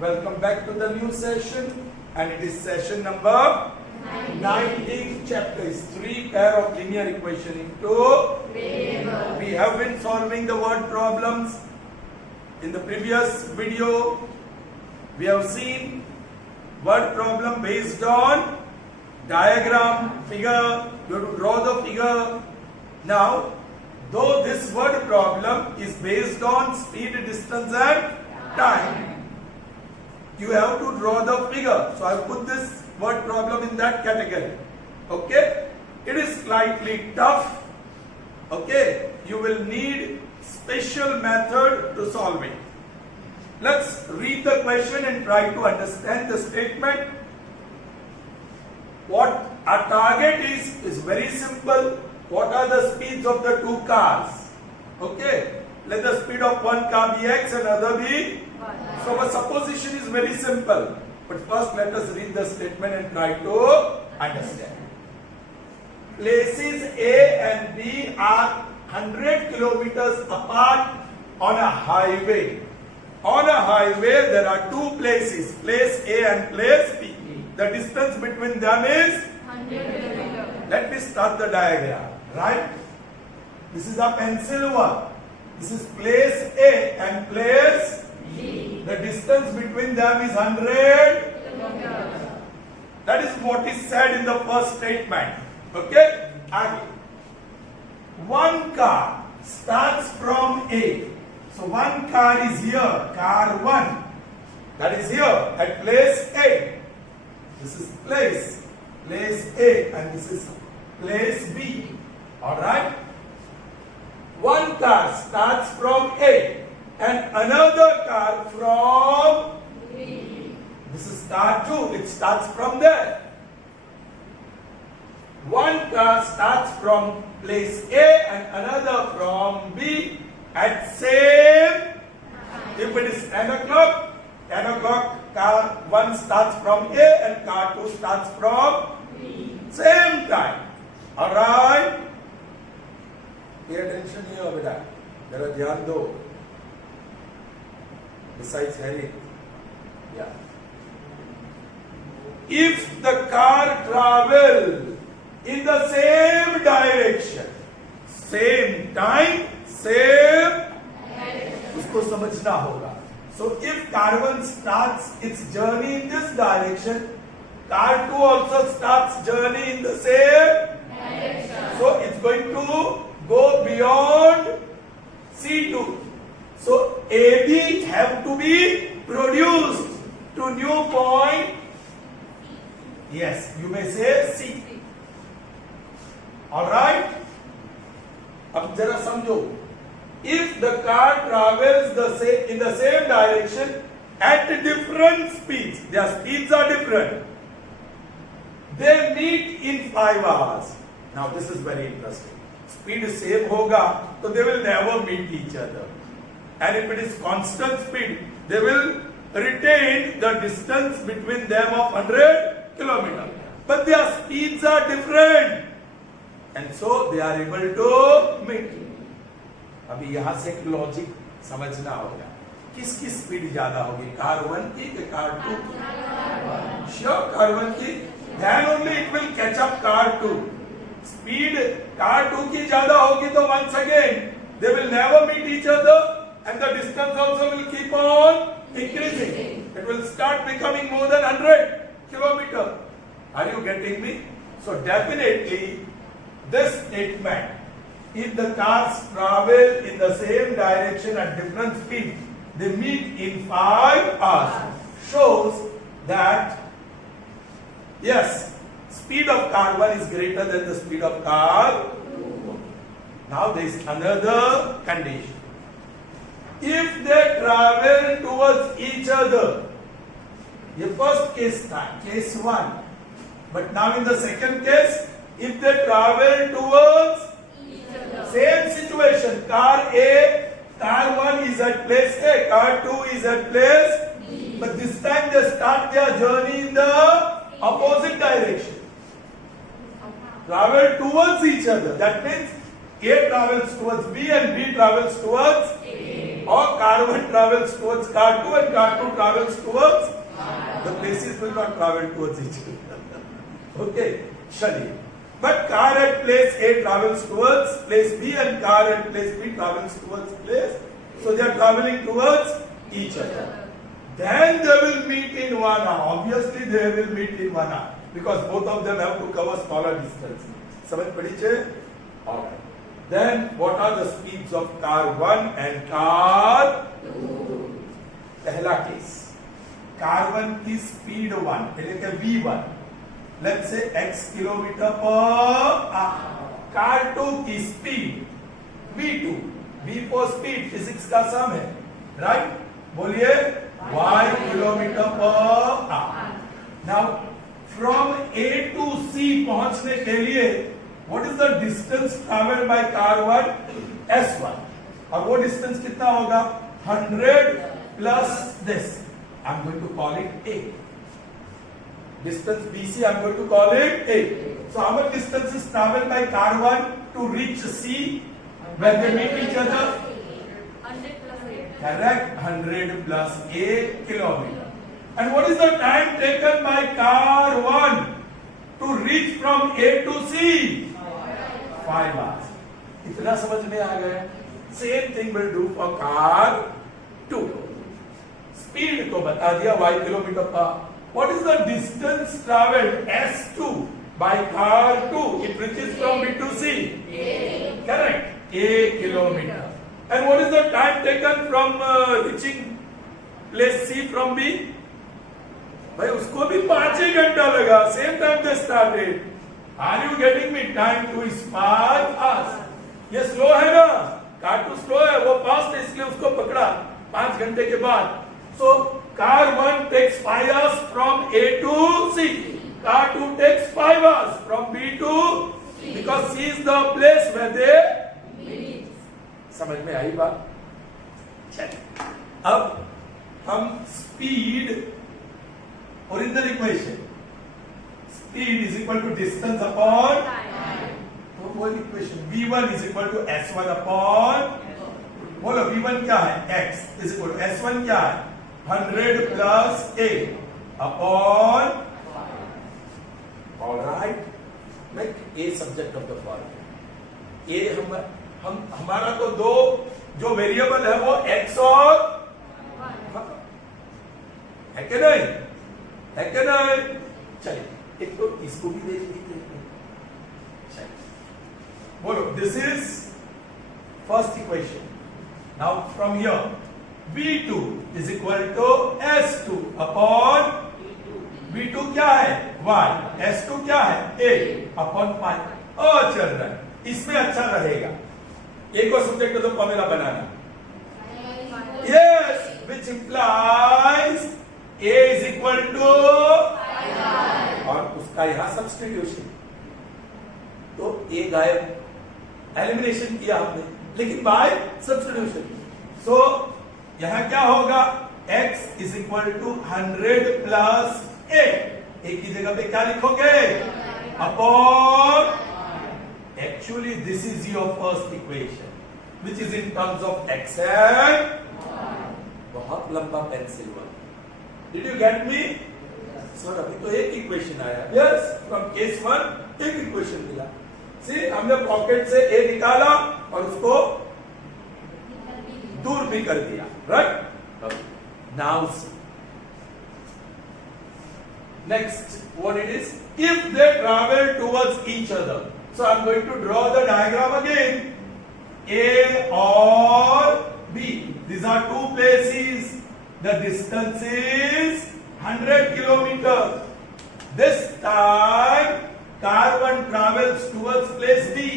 Welcome back to the new session, and it is session number 19. Chapter is 3 pair of linear equation into variable. We have been solving the word problems. In the previous video, we have seen word problem based on diagram, figure. You have to draw the figure. Now, though this word problem is based on speed, distance and time, you have to draw the figure. So I put this word problem in that category. Okay? It is slightly tough. Okay? You will need special method to solve it. Let's read the question and try to understand the statement. What our target is very simple. What are the speeds of the two cars? Okay? Let the speed of one car be x and other be y. So our supposition is very simple. But first let us read the statement and try to understand. Places A and B are 100 kilometers apart on a highway. On a highway there are two places, place A and place B. The distance between them is 100 kilometers. Let me start the diagram. Right? This is a pencil one. This is place A and place B. The distance between them is 100 kilometers. That is what is said in the first statement. Okay? Again. One car starts from A. So one car is here, car 1. That is here at place A. This is place A, and this is place B. Alright? One car starts from A and another car from B. This is car 2. It starts from there. One car starts from place A and another from B at same time. If it is 10 o'clock, car 1 starts from A and car 2 starts from B. Same time. Alright? Pay attention here, beta. Jara dhyan do. Besides Harry. Yeah. If the car travel in the same direction, same time, same direction, usko samajhna hoga. So if car 1 starts its journey in this direction, car 2 also starts journey in the same direction. So it's going to go beyond C2. So AB have to be produced to new point. Yes, you may say C. Alright? Ab jara samjho. If the car travels in the same direction at different speeds, their speeds are different. They meet in 5 hours. Now this is very interesting. Speed same hoga, so they will never meet each other. And if it is constant speed, they will retain the distance between them of 100 kilometers. But their speeds are different. And so they are able to meet. अभी यहाँ से एक logic समझना होगा. किसकी speed ज्यादा होगी, car 1 की कि कार 2 की? Sure, कार 1 की. Then only it will catch up car 2. Speed car 2 की ज्यादा होगी तो once again they will never meet each other and the distance also will keep on increasing. It will start becoming more than 100 kilometers. Are you getting me? So definitely this statement, if the cars travel in the same direction at different speeds, they meet in 5 hours, shows that yes, speed of car 1 is greater than the speed of car 2. Now there is another condition. If they travel towards each other, the first case time, case 1. But now in the second case, if they travel towards same situation, car A, car 1 is at place A, car 2 is at place B. But this time they start their journey in the opposite direction. Travel towards each other. That means A travels towards B and B travels towards A. Or car 1 travels towards car 2 and car 2 travels towards, the places will not travel towards each other. Okay, Shali. But car at place A travels towards place B and car at place B travels towards place. So they are traveling towards each other. Then they will meet in 1 hour. Obviously they will meet in 1 hour because both of them have to cover smaller distance. समझ पड़ी छे? Alright. Then what are the speeds of car 1 and car 2? पहला case. Car 1 की speed 1 यानी कि V1 let's say x kilometre per hour. Car 2 की speed V2. V for speed physics का सम है, राइट? बोलिए y kilometre per hour. Now from A to C पहुंचने के लिए what is the distance travelled by car 1? S1. और वो distance कितना होगा? 100 plus this. I'm going to call it A. Distance BC, I'm going to call it A. So how much distance is traveled by car 1 to reach C when they meet each other? 100 plus 8. Correct, 100 plus 8 kilometer. And what is the time taken by car 1 to reach from A to C? 5 hours. इतना समझ में आ गया? Same thing will do for car 2. Speed को बता दिया y kilometre पर. What is the distance traveled S2 by car 2? It reaches from B to C. Correct. A kilometer. And what is the time taken from reaching place C from B? भाई उसको भी 5 ही घंटा लगा. Same time they started. Are you getting me? Time 2 is 5 hours. ये slow है ना? Car 2 slow है, वो फास्ट है इसलिए उसको पकड़ा 5 घंटे के बाद. So car 1 takes 5 hours from A to C. Car 2 takes 5 hours from B to C because C is the place where they meet. समझ में आई बात? चलिए अब हम speed original equation speed is equal to distance upon तो वो equation V1 is equal to S1 upon बोलो V1 क्या है? X is equal to S1 क्या है? 100 plus A upon. All right. Make A subject of the following. A हमारा तो दो जो वेरिएबल है वो x और है कि नहीं? है कि नहीं? चलिए एक तो इसको भी देख लीजिए. चलिए बोलो this is first equation. Now from here V2 is equal to S2 upon V2 क्या है? Y. S2 क्या है? A upon 5. चल रहा है. इसमें अच्छा रहेगा. एक और सब्जेक्ट तो formula banana. Yes, which implies A is equal to और उसका यहां सब्स्टिट्यूशन. तो A गायब, एलिमिनेशन किया हमने, लेकिन बाय सब्स्टिट्यूशन. सो यहां क्या होगा? x is equal to 100 plus A. A की जगह पे क्या लिखोगे? Upon. Actually this is your first equation which is in terms of x and बहुत लंबा pencil work. Did you get me? Sir अभी तो एक इक्वेशन आया. यस, फ्रॉम केस 1 एक इक्वेशन मिला. सी हमने पॉकेट से A निकाला और उसको दूर भी कर दिया. Right? Now see. Next, what it is? If they travel towards each other. So I'm going to draw the diagram again. A or B. These are two places. The distance is 100 kilometers. This time, car 1 travels towards place B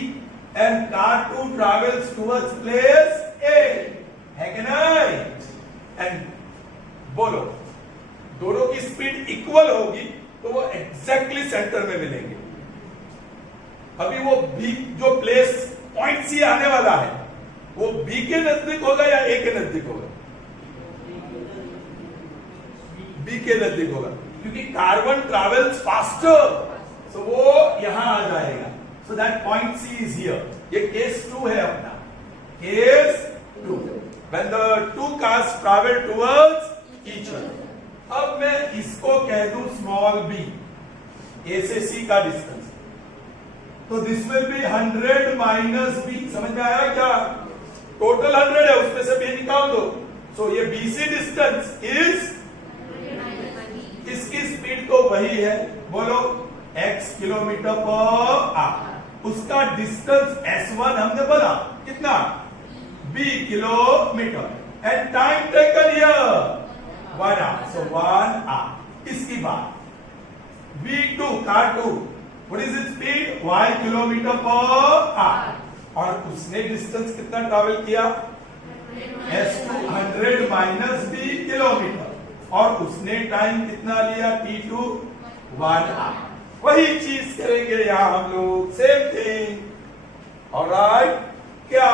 and car 2 travels towards place A. है कि नहीं? And बोलो दोनों की speed equal होगी तो वो exactly centre में मिलेंगे. अभी वो बी जो प्लेस पॉइंट सी आने वाला है वो बी के नजदीक होगा या ए के नजदीक होगा? बी के नजदीक होगा क्योंकि कार 1 ट्रैवल्स फास्टर. सो वो यहां आ जाएगा. So that point C is here. ये केस 2 है अपना. Case 2. when the two cars travel towards each other. अब मैं इसको कह दूं स्मॉल b, a से c का डिस्टेंस, तो this will be 100 minus b. समझ में आया क्या? टोटल 100 है, उसमें से b निकाल दो. सो ये bc डिस्टेंस इज, इसकी स्पीड तो वही है, बोलो x किलोमीटर पर आवर. उसका डिस्टेंस s1 हमने बोला कितना, b kilometre, and time taken here 1 hour, so 1 hour. इसकी बात v2 car 2, what is its speed, y kilometre per hour, और उसने डिस्टेंस कितना ट्रैवल किया, s2 100 माइनस b किलोमीटर, और उसने टाइम कितना लिया, t2 1 hour. वही चीज करेंगे यहां हम लोग, सेम थिंग. ऑलराइट, क्या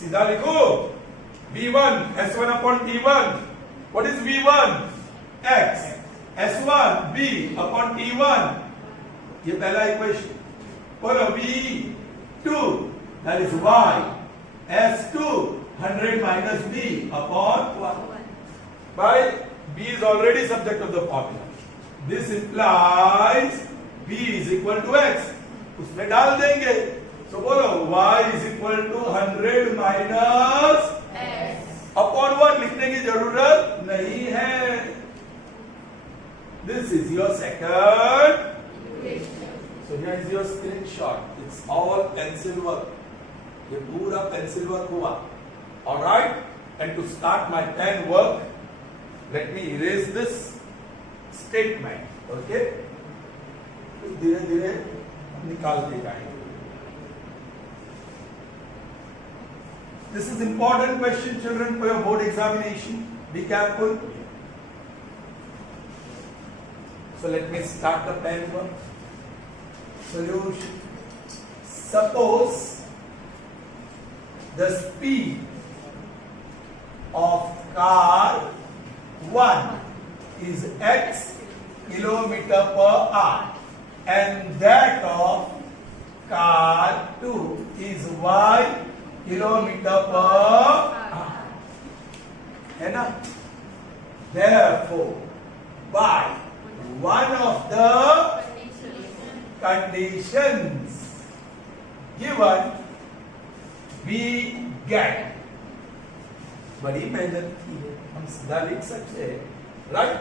सीधा लिखो, v1 s1 upon t1. what is v1, x, s1 b upon t1. ये पहला इक्वेशन. बोलो v2 that is y, s2 100 minus b upon 1. By b is already subject of the formula. This implies b is equal to x. उसमें डाल देंगे, तो बोलो y is equal to 100 minus upon 1. लिखने की जरूरत नहीं है. This is your second equation. So here is your screenshot. It's all pencil work. ये पूरा pencil work हुआ. All right. And to start my pen work, let me erase this statement. Okay. धीरे धीरे निकालते जाएंगे. This is important question, children, for your board examination. Be careful. So let me start the pen work. Solution. Suppose the speed of car 1 is x kilometer per hour and that of car 2 is y kilometre पर, है ना? Therefore, by one of the conditions given, we get. बड़ी मेहनत की है, हम सीधा लिख सकते हैं, राइट?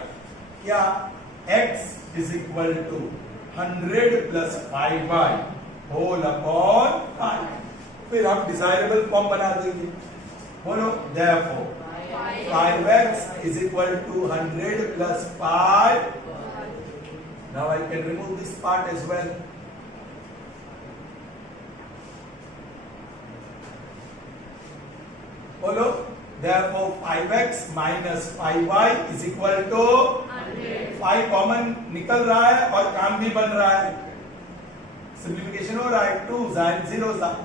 क्या x is equal to 100 plus 5y whole upon 5. फिर हम डिजायरेबल फॉर्म बना देंगे. बोलो therefore 5x is equal to 100 plus 5. Now I can remove this part as well. बोलो therefore 5x minus 5y is equal to 100. 5 common निकल रहा है और काम भी बन रहा है, सिंप्लीफिकेशन हो रहा है. 2 and 0.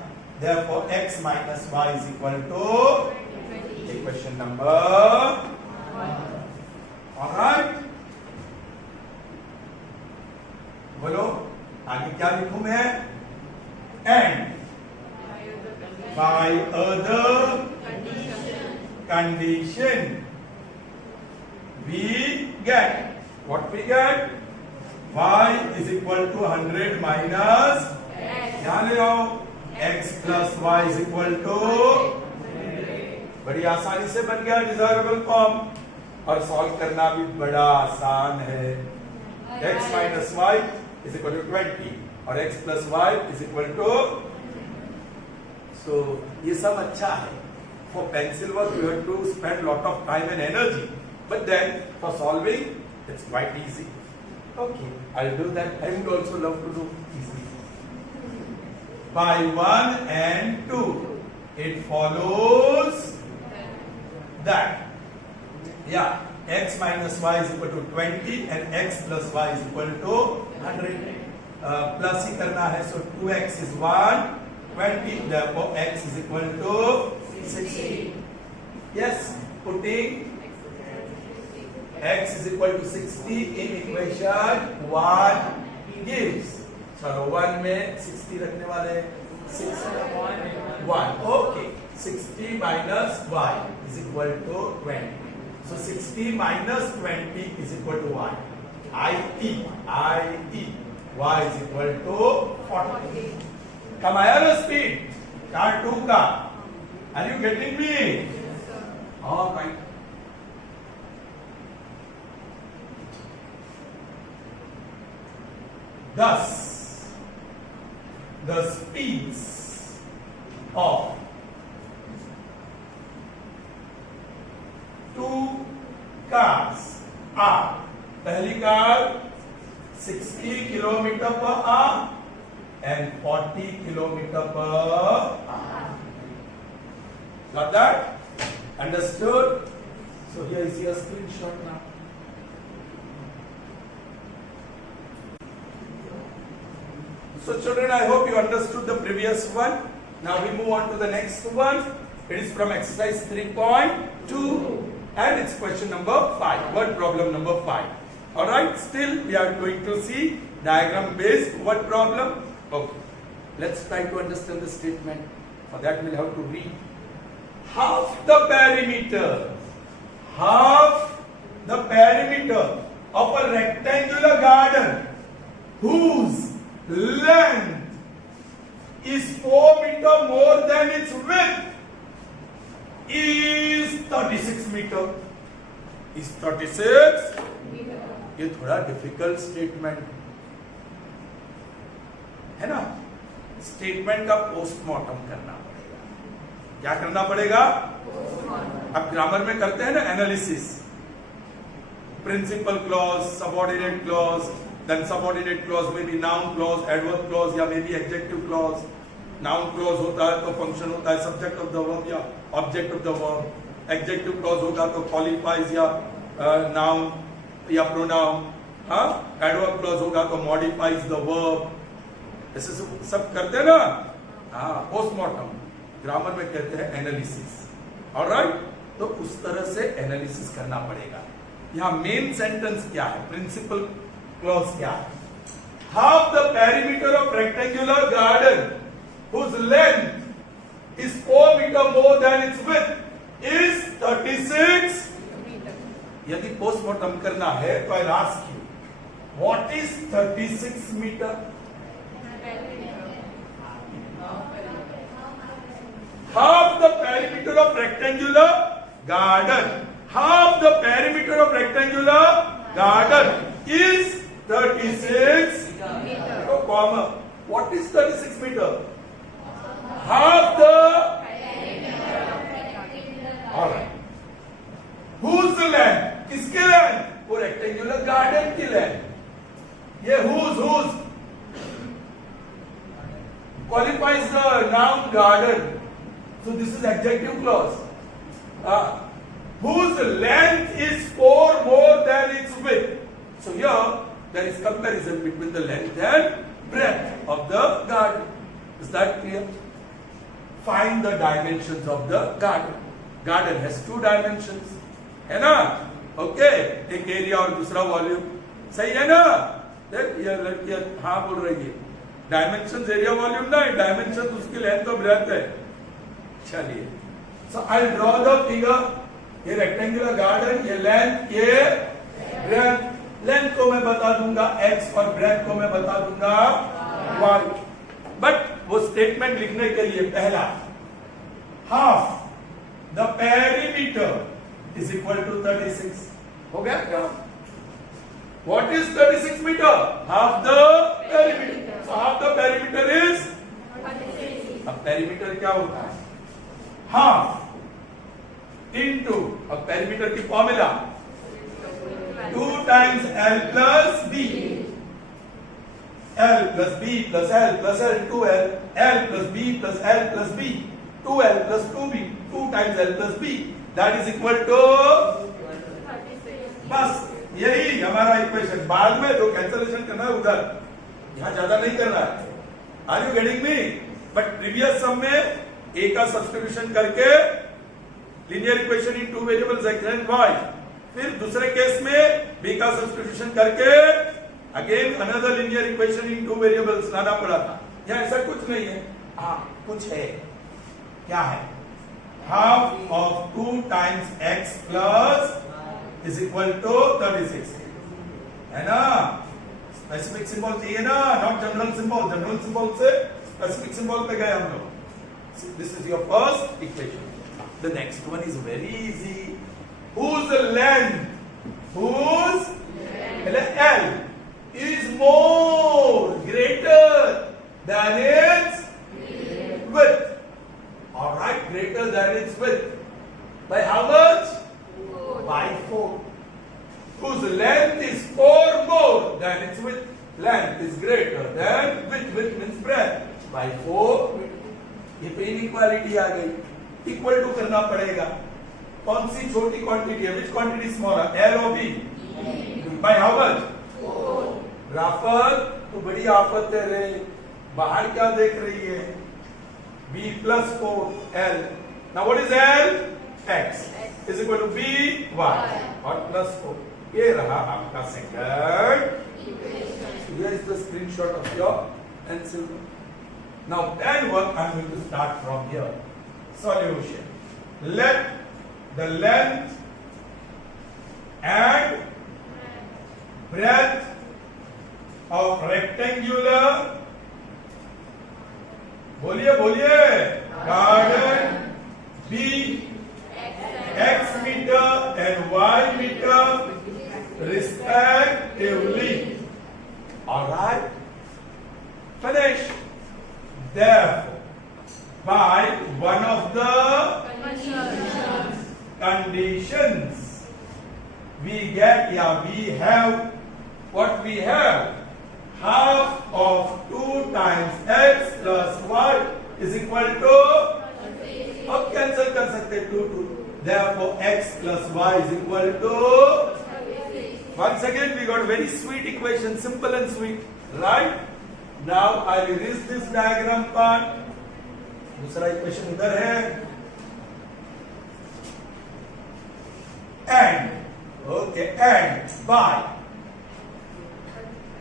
Therefore, x minus y is equal to 20. Equation number 1. Alright? बोलो आगे क्या लिखूं मैं? And by other condition we get, what we get? Y is equal to 100 minus x. ध्यान ले आओ, x plus y is equal to, बड़ी आसानी से बन गया डिजायरेबल फॉर्म, और सॉल्व करना भी बड़ा आसान है. x minus y is equal to 20 और x plus y is equal to, so ये सब अच्छा है. For pencil work you have to spend lot of time and energy, but then for solving it's quite easy. Okay, I'll do that. I would also love to do easy. By 1 and 2, it follows that, yeah, x minus y is equal to 20 and x plus y is equal to 100. Plus ही करना है, so 2x is 120, therefore x is equal to 60. Yes, putting x is equal to 60 in equation 1 gives, चलो 1 में 60 रखने वाले 6 1. Okay, 60 minus y is equal to 20. So 60 minus 20 is equal to y. I-E, y is equal to 40. कमाया ना speed car 2 का? Are you getting me? All right. Thus, the speeds of two cars are, पहली car 60 kilometre per hour and 40 kilometre per hour. Got that? Understood? So here is your screenshot now. So children, I hope you understood the previous one. Now we move on to the next one. It is from exercise 3.2 and it's question number 5. Word problem number 5. Alright, still we are going to see diagram based word problem. Okay, let's try to understand the statement. For that we'll have to read. Half the perimeter of a rectangular garden whose length is 4 meters more than its width is 36 meters. Is 36? ये थोड़ा difficult statement है ना. Statement का postmortem करना पड़ेगा. क्या करना पड़ेगा? अब ग्रामर में करते हैं ना analysis. Principal clause, subordinate clause, then subordinate clause may be noun clause, adverb clause या may be adjective clause. Noun clause होता है तो function होता है subject of the verb या object of the verb. Adjective clause होगा तो qualifies या noun या pronoun. हाँ, adverb clause होगा तो modifies the verb. ऐसे सब करते हैं ना. हाँ, postmortem ग्रामर में कहते हैं एनालिसिस. ऑलराइट, तो उस तरह से एनालिसिस करना पड़ेगा. यहाँ मेन सेंटेंस क्या है? प्रिंसिपल क्लॉज क्या है? Half the perimeter of rectangular garden whose length is 4 meters more than its width is 36 meters. यदि पोस्टमार्टम करना है तो I ask you, what is 36 metre? Half the perimeter of rectangular garden. Half the perimeter of rectangular garden is 36 meter. So, comma. What is 36 meter? Half the perimeter of rectangular garden. Alright. Whose land? किसके land? वो rectangular garden की land. ये whose qualifies the noun garden. So this is adjective clause. Whose length is 4 more than its width. So here there is comparison between the length and breadth of the garden. Is that clear? Find the dimensions of the garden. Garden has 2 dimensions. है ना? Okay. एक area और दूसरा volume. सही है ना? देख ये लड़की हाँ बोल रही है. डायमेंशन एरिया वॉल्यूम ना, डायमेंशन उसकी लेंथ और ब्रेड्थ है. चलिए, so I'll draw the figure. ये रेक्टेंगुलर गार्डन, ये लेंथ, ये ब्रेड्थ. लेंथ को मैं बता दूंगा x और ब्रेड्थ को मैं बता दूंगा y. बट वो स्टेटमेंट लिखने के लिए पहला half the perimeter is equal to 36. हो गया क्या? What is 36 meter? Half the perimeter. So half the perimeter is 36. अब पेरीमीटर क्या होता है? हाफ इनटू, अब पेरीमीटर की formula 2 times L plus B. L plus B plus L plus L 2L. L plus B plus L plus B 2L plus 2B 2 times L plus B. That is equal to 36. बस यही हमारा equation. बाद में तो cancellation करना है उधर, यहां ज्यादा नहीं करना है. Are you getting me? But previous sum में ए का सब्स्टिट्यूशन करके linear equation in 2 variables x and y, फिर दूसरे केस में बी का सब्स्टिट्यूशन करके again another linear equation in 2 variables लाना पड़ा था. यहां ऐसा कुछ नहीं है. हाँ कुछ है. क्या है? half of 2 times x plus is equal to 36 है ना. स्पेसिफिक सिंबल चाहिए ना, not general symbol. General symbol से स्पेसिफिक सिंबल पे गए हम लोग. This is your first equation. The next one is very easy. whose length L is more greater than its width. All right, greater than its width. By how much? 4. By 4. Whose length is 4 more than its width. Length is greater than width. Width means breadth. By 4. ये पे inequality आ गई. Equal to करना पड़ेगा. कौन सी छोटी quantity है? Which quantity smaller, L और B? By how much? 4. राफल तो बड़ी आफत है रे. बाहर क्या देख रही है? b plus 4 l. Now what is l? x is equal to b y और plus 4. ये रहा आपका second. Here is the screenshot of your pencil. Now pen work I am going to start from here. Solution. Let the length and breadth of rectangular, बोलिए बोलिए, garden be x meter and y meter respectively. All right, finish. Therefore, by one of the conditions we get, we have what we have, half of 2 times x plus y is equal to, अब cancel कर सकते 2 2. Therefore x plus y is equal to, once again we got very sweet equation, simple and sweet, right? Now I will erase this diagram part. दूसरा equation उधर है. And okay, and by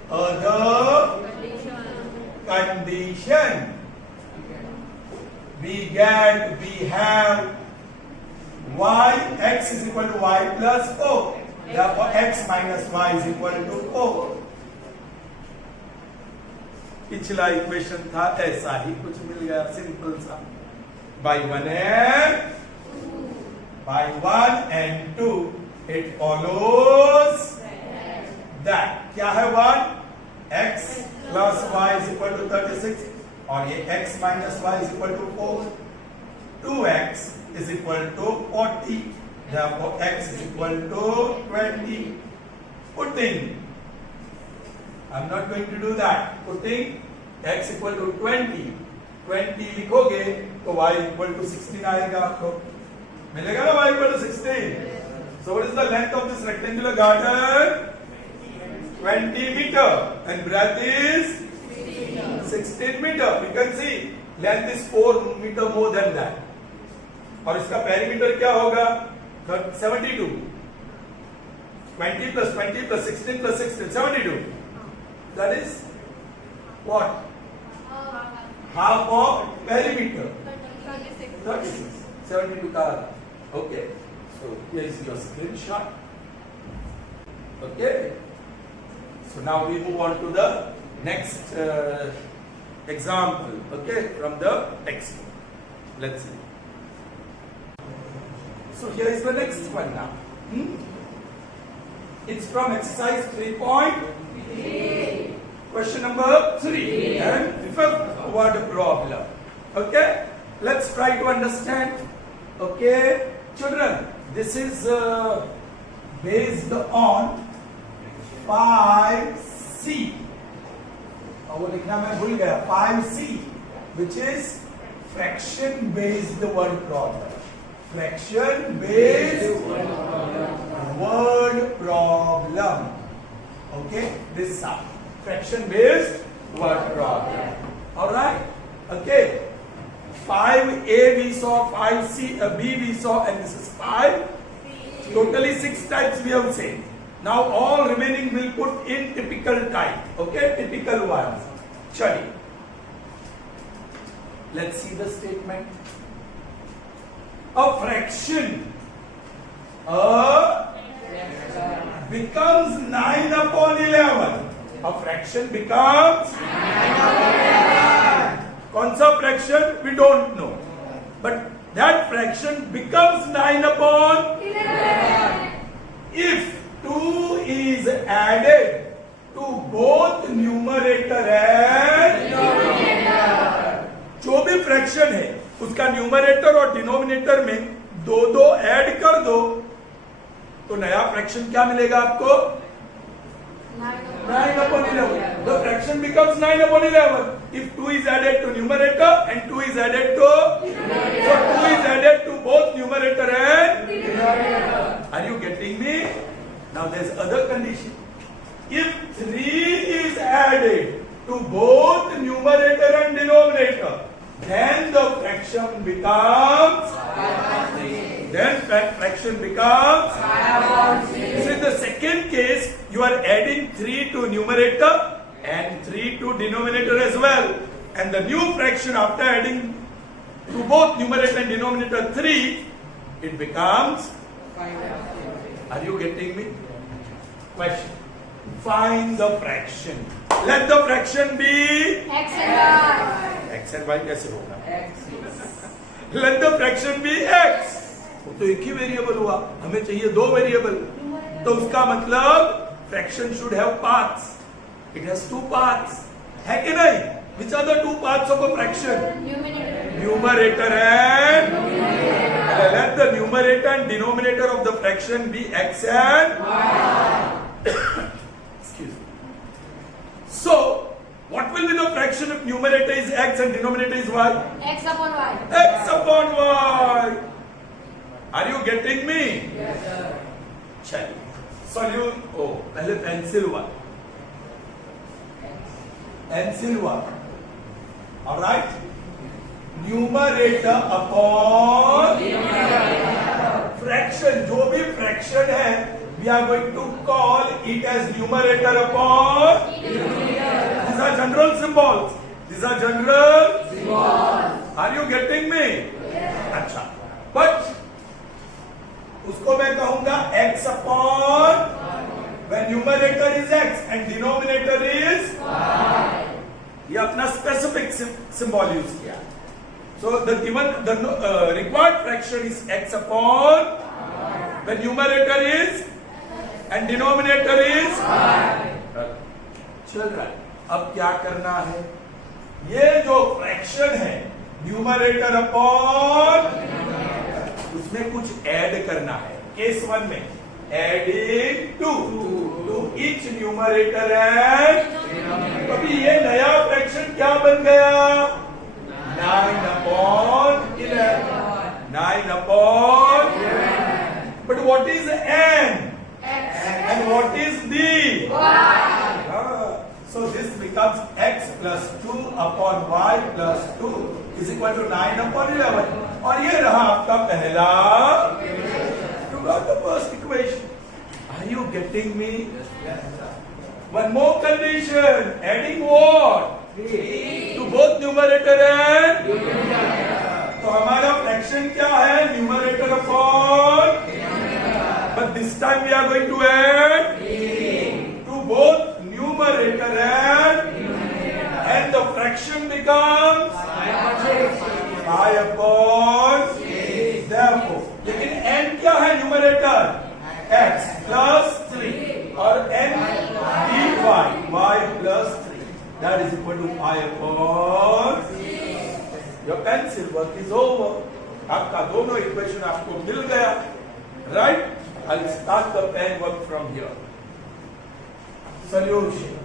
other condition we have y, x is equal to y plus 4. Therefore x minus y is equal to 4. पिछला equation था ऐसा ही कुछ मिल गया, simple सा. by 1 and 2 it follows that क्या है 1, x plus y is equal to 36 और ये x minus y is equal to 4. 2x is equal to 40. Therefore x is equal to 20. Putting, I'm not going to do that. Putting x equal to 20 लिखोगे तो y equal to 16 आएगा आपको. मिलेगा ना y equal to 16. So what is the length of this rectangular garden? 20 meter and breadth is 16 meter. You can see length is 4 meter more than that. और इसका perimeter क्या होगा? 72. 20 plus 20 plus 16 plus 16, 72. That is what? Half of perimeter. 36. 72 ka. Okay. So here is your screenshot. Okay. So now we move on to the next example. Okay, from the textbook. Let's see. So here is the next one now. It's from exercise 3.3. Question number 3 and fifth word problem. Okay, let's try to understand. Okay, children, this is based on 5C. वो लिखना मैं भूल गया. 5C, which is fraction based word problem. Fraction based word problem. Okay, this side. Fraction based word problem. All right. Okay. 5A we saw, 5C, B we saw, and this is 5. Totally 6 types we have seen. Now all remaining will put in typical type. Okay, typical ones. Chali. Let's see the statement. a fraction becomes 9 upon 11. A fraction becomes 9 upon 11. कौन सा fraction? We don't know. But that fraction becomes 9 upon 11. If 2 is added to both numerator and denominator. जो भी fraction है उसका numerator और denominator में दो दो ऐड कर दो तो नया फ्रैक्शन क्या मिलेगा आपको? 9 upon 11. The fraction becomes 9 upon 11 if 2 is added to numerator and 2 is added to denominator. So 2 is added to both numerator and denominator. Are you getting me? Now there is other condition. If 3 is added to both numerator and denominator, then the fraction becomes 5/6. Then fraction becomes 5/6. So in the second case, you are adding 3 to numerator and 3 to denominator as well. And the new fraction after adding to both numerator and denominator 3, it becomes 5/6. Are you getting me? Question. Find the fraction. Let the fraction be X and Y. x and y कैसे होगा? Let the fraction be x. वो तो एक ही variable हुआ, हमें चाहिए दो variable. तो उसका मतलब fraction should have paths. It has two paths. है कि नहीं? Which are the two paths of a fraction? Numerator and denominator. Let the numerator and denominator of the fraction be x and y. Excuse me. So, what will be the fraction if numerator is x and denominator is y? X upon Y. X upon y. Are you getting me? Yes, sir. चलिए. Solute. Oh, पहले pencil one. Pencil one. All right. Numerator upon fraction. जो भी fraction है, we are going to call it as numerator upon denominator. These are general symbols. These are general symbols. Are you getting me? Yes. अच्छा. But उसको मैं कहूंगा x upon when numerator is x and denominator is y. ये अपना specific symbol use किया. So the given the required fraction is x upon when numerator is and denominator is y. चल रहा है. अब क्या करना है? ये जो फ्रैक्शन है न्यूमरेटर अपॉन उसमें कुछ ऐड करना है. केस 1 में adding 2 to each numerator and. अभी ये नया फ्रैक्शन क्या बन गया? 9 upon 11. 9 upon 11. But what is n? And what is d? Y. So this becomes x plus 2 upon y plus 2 is equal to 9 upon 11. और ये रहा आपका पहला. You got the first equation. Are you getting me? Yes, sir. One more condition. Adding what? To both numerator and denominator. तो हमारा fraction क्या है? Numerator upon. But this time we are going to add to both numerator and the fraction becomes 5 upon 6. Therefore, लेकिन n क्या है? Numerator x plus 3 और n dy y plus 3. That is equal to 5 upon 6. Your pencil work is over. आपका दोनों equation आपको मिल गया, right? I'll start the pen work from here. Solution.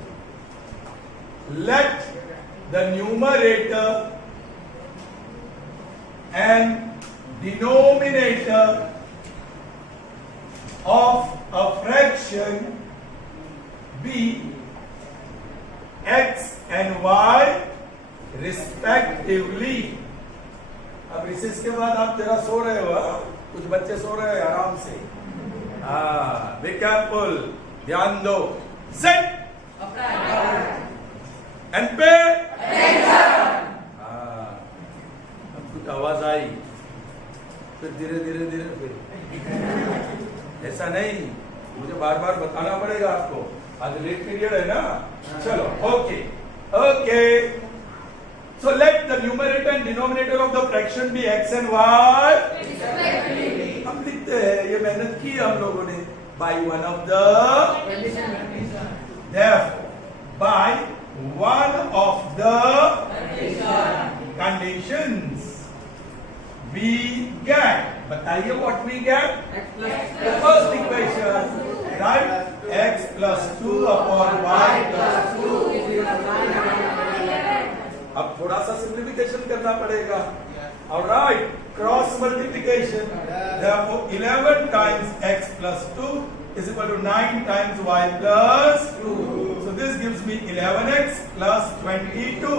Let the numerator and denominator of a fraction be x and y respectively. अब recess के बाद आप जरा सो रहे हो, कुछ बच्चे सो रहे हो आराम से. Be careful. ध्यान दो. सेट एंड पे अब कुछ आवाज आई. फिर धीरे धीरे धीरे फिर ऐसा नहीं, मुझे बार बार बताना पड़ेगा आपको, आज लेट पीरियड है ना। चलो okay okay, so let the numerator and denominator of the fraction be x and y. हम लिखते हैं, ये मेहनत की हम लोगों ने, by one of the, therefore by one of the conditions we get, बताइए what we get, the first equation, right, x plus 2 upon y plus 2. अब थोड़ा सा सिंप्लीफिकेशन करना पड़ेगा। Alright, cross multiplication, therefore 11 times x plus 2 is equal to 9 times y plus 2. So this gives me 11x plus 22.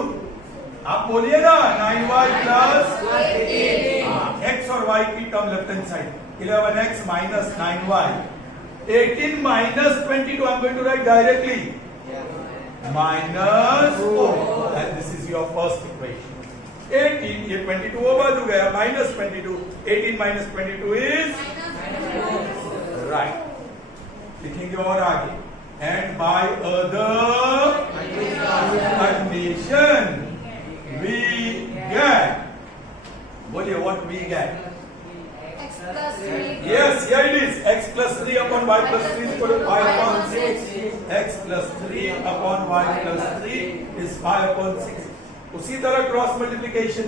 आप बोलिए ना 9y plus 18, x और y की term left hand side, 11x minus 9y, 18 minus 22, I'm going to write directly minus 4, and this is your first equation. 18, ये 22 over हो गया, minus 22, 18 minus 22 is right. लिखेंगे और आगे, and by other condition we get, बोलिए what we get. X plus 3. Yes, here it is. X plus 3 upon y plus 3 is equal to 5 upon 6. X plus 3 upon y plus 3 is 5 upon 6. उसी तरह cross multiplication,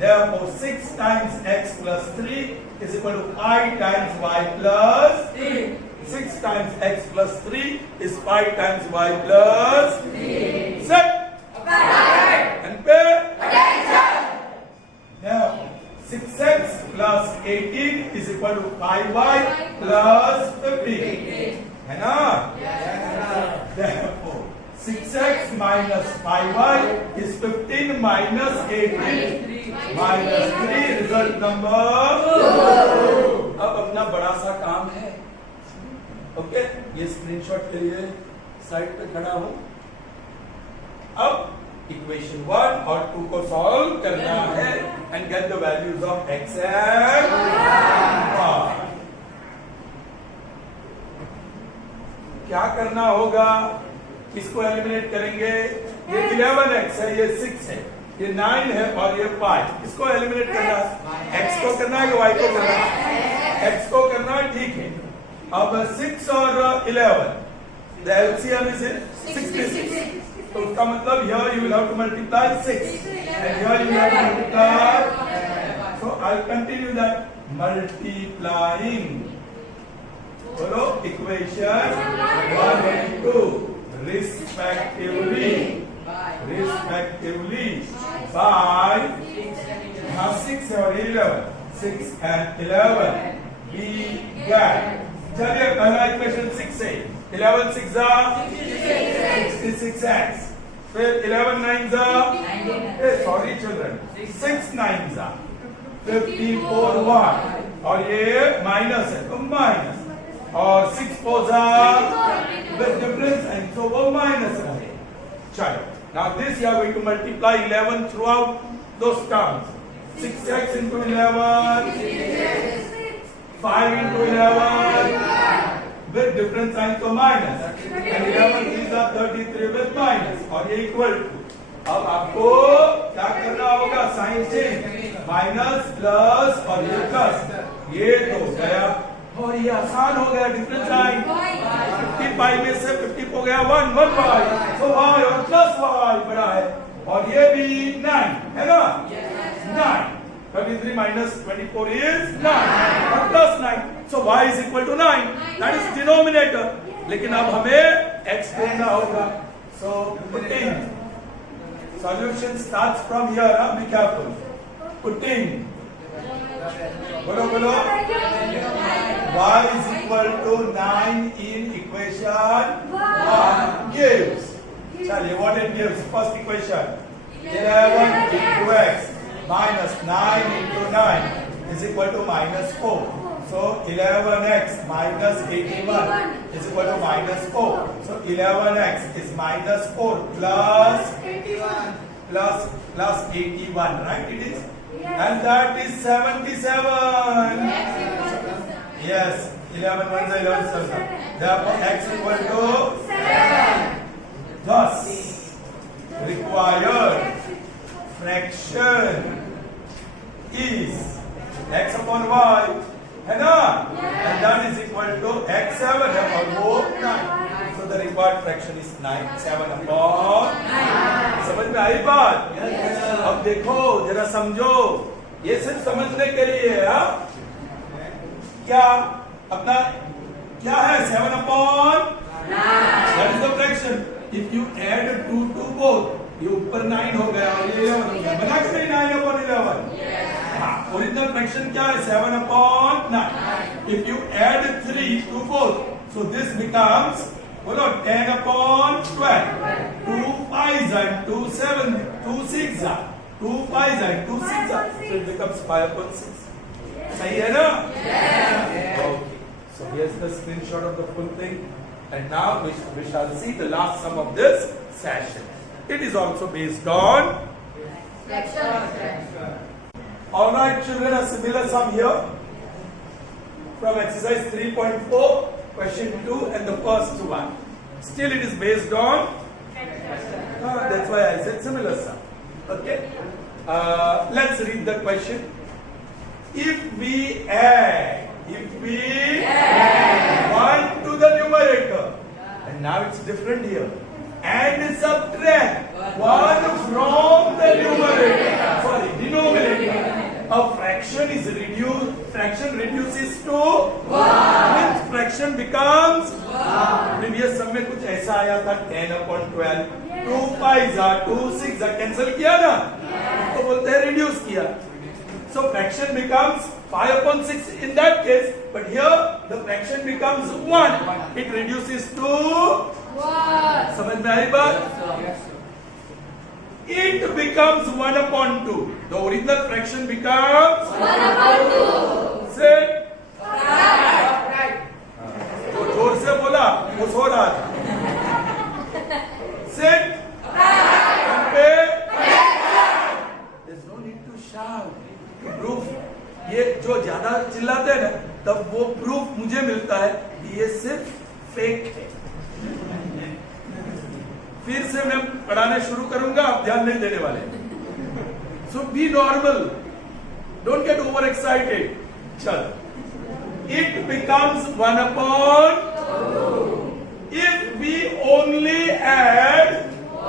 therefore 6 times x plus 3 is equal to 5 times y plus 3. 6 times x plus 3 is 5 times y plus 3. Set. And pay attention. Therefore 6x plus 18 is equal to 5y plus 15. है ना? Therefore 6x minus 5y is 15 minus 18 minus 3, result number 2. अब अपना बड़ा सा काम है, okay, ये screenshot के लिए साइड पे खड़ा हूं। अब इक्वेशन 1 और 2 को सॉल्व करना है and get the values of x and y। क्या करना होगा, इसको एलिमिनेट करेंगे, ये 11x है, ये 6 है, ये 9 है और ये 5, इसको एलिमिनेट करना है। x को करना है कि y को करना है? x को करना है, ठीक है। अब 6 और 11, द एलसीएम इज 66, तो उसका मतलब here you will have to multiply 6 and here you will have to multiply, so I'll continue that multiplying, बोलो इक्वेशन 1 and 2 respectively by 6 और 11, 6 and 11 we get, चलिए पहला इक्वेशन 6 से, 11 6 66x, फिर 11 9 sorry children, 6 9 54y, और ये माइनस है तो माइनस, और 6 4 with difference and so वो माइनस रहे। चलो, now this you are going to multiply 11 throughout those terms, 6x into 11, 5 into 11 with different sign तो minus, and 11 is 33 with minus, और ये इक्वल टू, अब आपको क्या करना होगा, साइन चेंज, माइनस प्लस और ये प्लस, ये तो गया और ये आसान हो गया, डिफरेंट साइन, 55 में से 50 हो गया 1 1y, तो y और प्लस y बड़ा है, और ये भी 9 है ना, 9, 33 minus 24 is 9 और plus 9, so y is equal to 9, that is denominator, लेकिन अब हमें x ढूंढना होगा, so putting solution starts from here, be careful, putting, बोलो y is equal to 9 in equation 1 gives, चलिए what it gives, first equation 11 into x minus 9 into 9 is equal to minus 4, so 11x minus 81 is equal to minus 4, so 11x is minus 4 plus 81 plus 81, right, it is, and that is 77, Yes, 11 1 11 7. Therefore, x equal to 7. thus required fraction is x upon y, है ना? And that is equal to x 7 upon 9. So the required fraction is 9 7 upon 9. समझ में आई बात? अब देखो जरा समझो, ये सिर्फ समझने के लिए है। हाँ? क्या अपना क्या है 7 upon 9? That is the fraction. If you add 2 to both, ये ऊपर 9 हो गया और ये 11 हो गया, बना के नहीं 9 upon 11? हाँ, ओरिजिनल फ्रैक्शन क्या है 7 upon 9. If you add 3 to both, so this becomes बोलो 10 upon 12. 2 5s and 2 7, 2 6s are 2 5s and 2 6s are, so it becomes 5 upon 6. सही है ना? Okay. So here's the screenshot of the full thing, and now we shall see the last sum of this session. It is also based on. All right, children, a similar sum here from exercise 3.4, question 2, and the first one. Still, it is based on. That's why I said similar sum. Okay. Let's read the question. If we add 1 to the numerator, and now it's different here, and subtract 1 from the denominator, a fraction is reduced, fraction reduces to 1, means fraction becomes 1. Previous sum में कुछ ऐसा आया था 10 upon 12, 2 5s are 2 6 are, cancel किया ना, तो बोलते हैं रिड्यूस किया. So fraction becomes 5 upon 6 in that case, but here the fraction becomes 1. It reduces to 1. समझ में आई बात? It becomes 1 upon 2. The original fraction becomes 1 upon 2. Say. Right. तो जोर से बोला, वो सो रहा था. Sit. There's no need to shout. Proof, ये जो ज्यादा चिल्लाते हैं ना, तब वो प्रूफ मुझे मिलता है कि ये सिर्फ फेक है. फिर से मैं पढ़ाने शुरू करूंगा, आप ध्यान नहीं देने वाले. So be normal, don't get over excited. चल, it becomes 1 upon 2 if we only add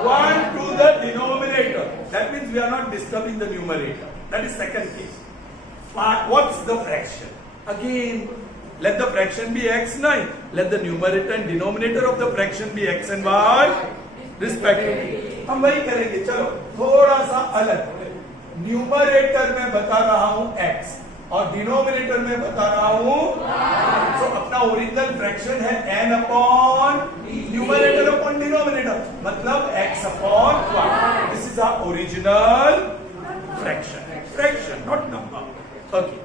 1 to the denominator. That means we are not disturbing the numerator. That is second case. What's the fraction? Again, let the fraction be x 9. Let the numerator and denominator of the fraction be x and y respectively. हम वही करेंगे. चलो थोड़ा सा अलग. Numerator में बता रहा हूं x और डिनोमिनेटर में बता रहा हूं y. So अपना ओरिजिनल फ्रैक्शन है n upon numerator upon denominator, मतलब x upon y. This is our original fraction, not number. Okay.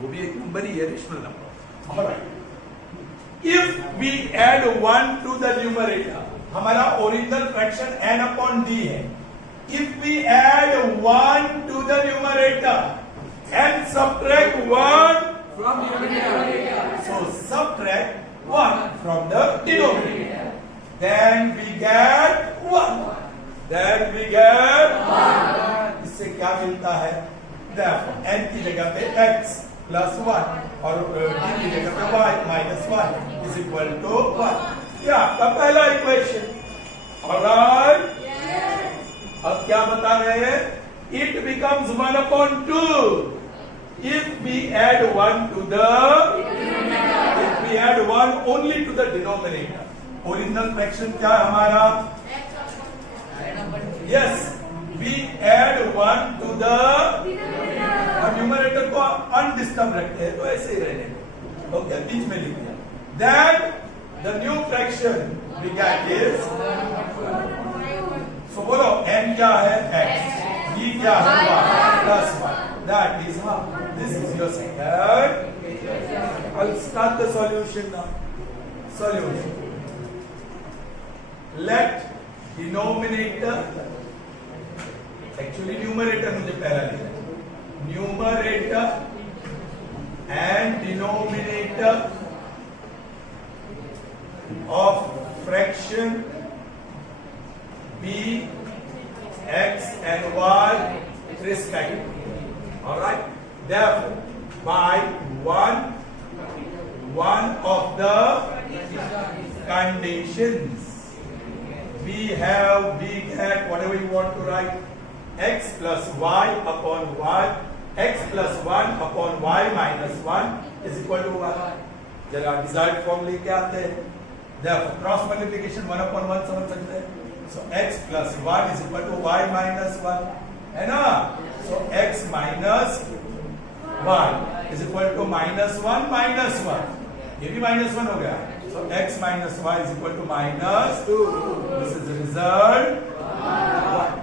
वो भी एक नंबर ही है, rational number. All right. If we add 1 to the numerator, हमारा original fraction n upon d है. If we add 1 to the numerator and subtract 1 from the denominator, so subtract 1 from the denominator, then we get 1. इससे क्या मिलता है? Therefore, n की जगह पे x plus 1 और d की जगह पे y minus 1 is equal to 1. ये आपका पहला इक्वेशन. Alright? अब क्या बता रहे हैं? It becomes 1 upon 2 if we add 1 to the if we add 1 only to the denominator. Original fraction क्या है हमारा? Yes, we add 1 to the numerator को अनडिस्टर्ब रखते हैं, तो ऐसे ही रहने दो. ओके, बीच में लिख दिया. That the new fraction we get is, so बोलो n क्या है? x. d क्या है? y plus 1. That is how. This is your second. I'll start the solution now. Solution. Let denominator, actually numerator मुझे पहला लिखना है. Numerator and denominator of fraction b, x and y respectively. Alright? Therefore, by one of the conditions, we get whatever you want to write, x plus y upon y, x plus 1 upon y minus 1 is equal to 1. जरा desired form लेके आते हैं. Therefore, cross multiplication 1 upon 1 समझ सकते हैं. So x plus 1 is equal to y minus 1. है ना? So x minus y is equal to minus 1 minus 1. ये भी minus 1 हो गया. So x minus y is equal to minus 2. This is the result 1.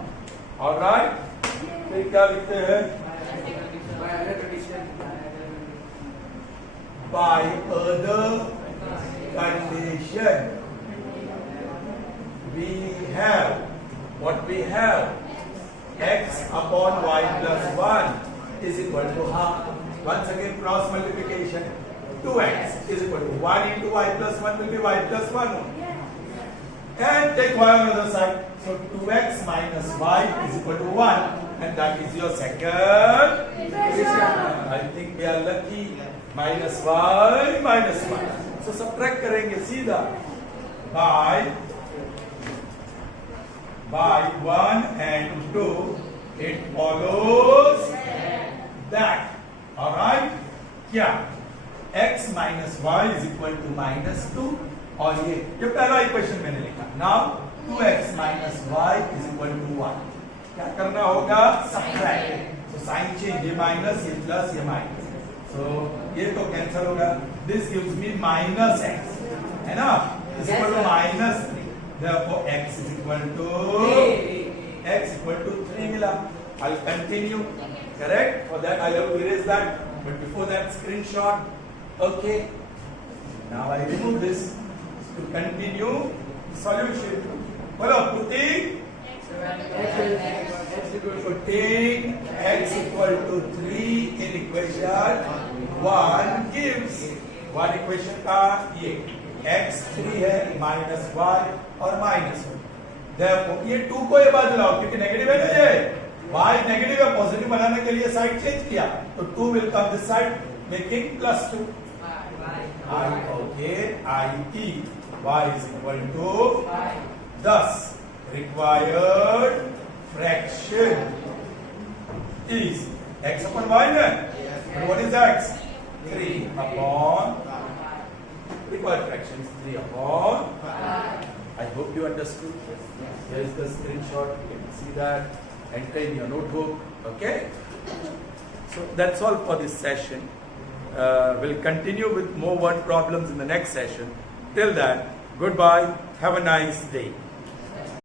Alright? फिर क्या लिखते हैं? By other condition, we have what we have, x upon y plus 1 is equal to half. Once again cross multiplication, 2x is equal to 1 into y plus 1 will be y plus 1. And take y on the other side. So 2x minus y is equal to 1, and that is your second equation. I think we are lucky. Minus y minus 1. So subtract करेंगे सीधा. By 1 and 2, it follows that. Alright? क्या? x minus y is equal to minus 2. और ये पहला equation मैंने लिखा. Now 2x minus y is equal to 1. क्या करना होगा? Subtract. So sign change, ये minus, ये plus, ये minus. So ये तो कैंसिल होगा. This gives me minus x. है ना? Is equal to minus 3. Therefore x is equal to 3 मिला. I'll continue. Correct? For that I have to erase that. But before that, screenshot. Okay. Now I remove this to continue solution. Follow. Putting x equal to 3 in equation 1 gives one equation का ये x 3 है minus y और minus 1. Therefore ये 2 को ये बाजू लाओ क्योंकि नेगेटिव है ना ये. y नेगेटिव है, पॉजिटिव बनाने के लिए साइड चेंज किया तो 2 will come this side making plus 2. i.e. y is equal to thus required fraction is x upon y है. And what is x? 3 upon required fraction is 3 upon. I hope you understood. Here is the screenshot. You can see that. Enter in your notebook. Okay. So that's all for this session. We'll continue with more word problems in the next session. Till then, goodbye. Have a nice day.